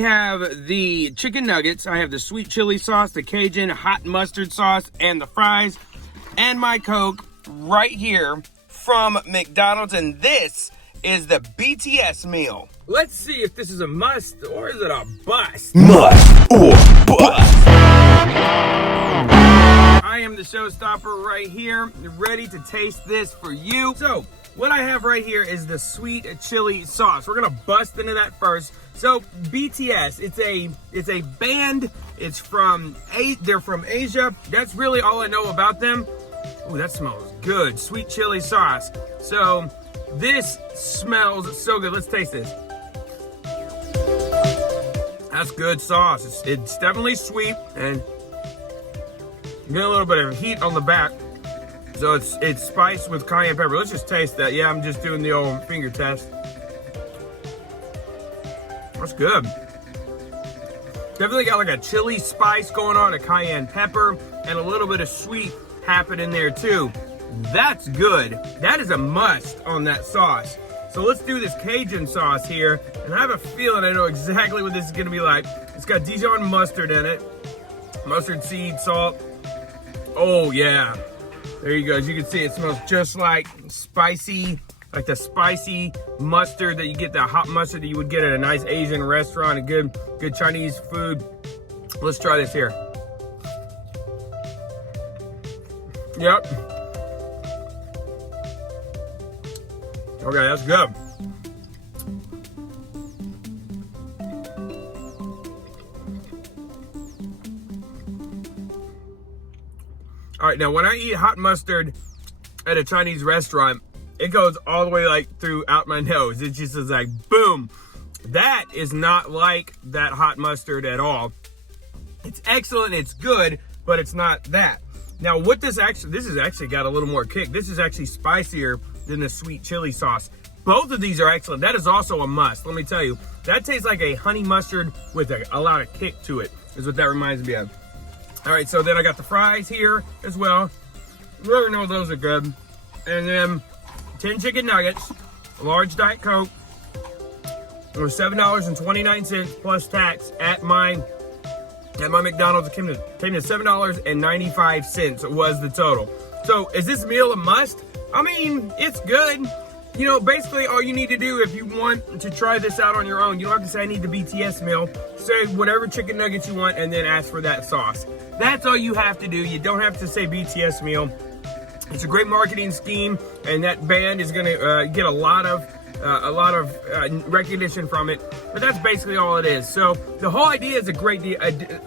I have the chicken nuggets, I have the sweet chili sauce, the Cajun hot mustard sauce, and the fries, and my Coke right here from McDonald's, and this is the BTS meal. Let's see if this is a must or is it a bust. Must or bust. I am the showstopper right here, ready to taste this for you. So, what I have right here is the sweet chili sauce. We're gonna bust into that first. So BTS, it's a band. They're from Asia. That's really all I know about them. Ooh, that smells good. Sweet chili sauce. So this smells so good. Let's taste this. That's good sauce. It's definitely sweet and get a little bit of heat on the back. So it's spiced with cayenne pepper. Let's just taste that. Yeah, I'm just doing the old finger test. That's good. Definitely got like a chili spice going on, a cayenne pepper, and a little bit of sweet happening there too. That's good. That is a must on that sauce. So let's do this Cajun sauce here. And I have a feeling I know exactly what this is gonna be like. It's got Dijon mustard in it. Mustard seed, salt. Oh yeah. There you go. As you can see, it smells just like spicy, like the spicy mustard that you get, the hot mustard that you would get at a nice Asian restaurant, a good Chinese food. Let's try this here. Yep. Okay, that's good. All right, now when I eat hot mustard at a Chinese restaurant, it goes all the way like throughout my nose. It just is like, boom. That is not like that hot mustard at all. It's excellent, it's good, but it's not that. Now what this has actually got a little more kick. This is actually spicier than the sweet chili sauce. Both of these are excellent. That is also a must, let me tell you. That tastes like a honey mustard with a lot of kick to it, is what that reminds me of. All right, so then I got the fries here as well. You already know those are good. And then 10 chicken nuggets, a large Diet Coke, or $7.29 plus tax at my McDonald's. It came to $7.95 was the total. So is this meal a must? I mean, it's good. You know, basically all you need to do if you want to try this out on your own, you don't have to say I need the BTS meal. Say whatever chicken nuggets you want and then ask for that sauce. That's all you have to do. You don't have to say BTS meal. It's a great marketing scheme, and that band is gonna get a lot of recognition from it. But that's basically all it is. So the whole idea is a great deal.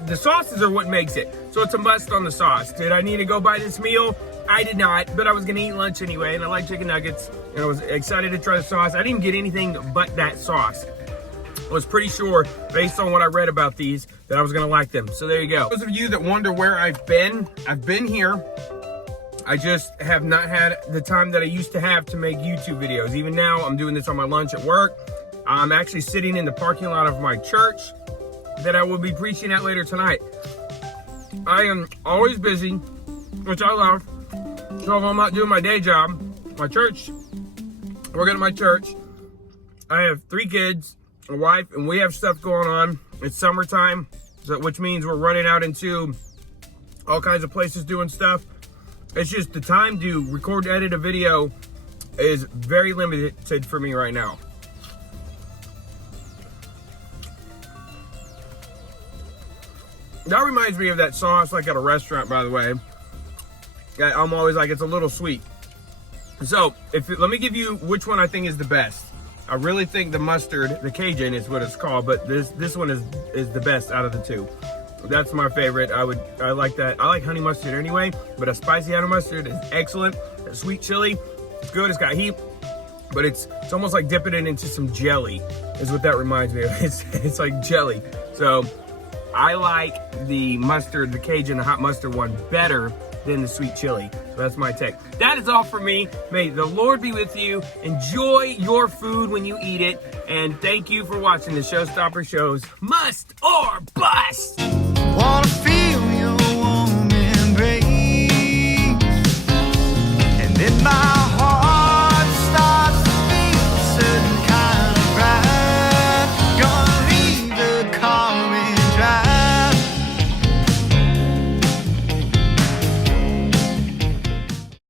The sauces are what makes it. So it's a must on the sauce. Did I need to go buy this meal? I did not, but I was gonna eat lunch anyway, and I like chicken nuggets, and I was excited to try the sauce. I didn't get anything but that sauce. I was pretty sure, based on what I read about these, that I was gonna like them. So there you go. Those of you that wonder where I've been here. I just have not had the time that I used to have to make YouTube videos. Even now, I'm doing this on my lunch at work. I'm actually sitting in the parking lot of my church that I will be preaching at later tonight. I am always busy, which I love. So if I'm not doing my day job, my church, working at my church, I have 3 kids, a wife, and we have stuff going on. It's summertime, which means we're running out into all kinds of places doing stuff. It's just the time to record and edit a video is very limited for me right now. That reminds me of that sauce like at a restaurant, by the way. I'm always like, it's a little sweet. So let me give you which one I think is the best. I really think the mustard, the Cajun is what it's called, but this one is the best out of the 2. That's my favorite. I like that. I like honey mustard anyway, but a spicy honey mustard is excellent. A sweet chili, it's good. It's got heat, but it's almost like dipping it into some jelly is what that reminds me of. It's like jelly. So I like the mustard, the Cajun, the hot mustard one better than the sweet chili. So that's my take. That is all for me. May the Lord be with you. Enjoy your food when you eat it. And thank you for watching the Showstopper Shows. Must or bust. Wanna feel your warm embrace, and in my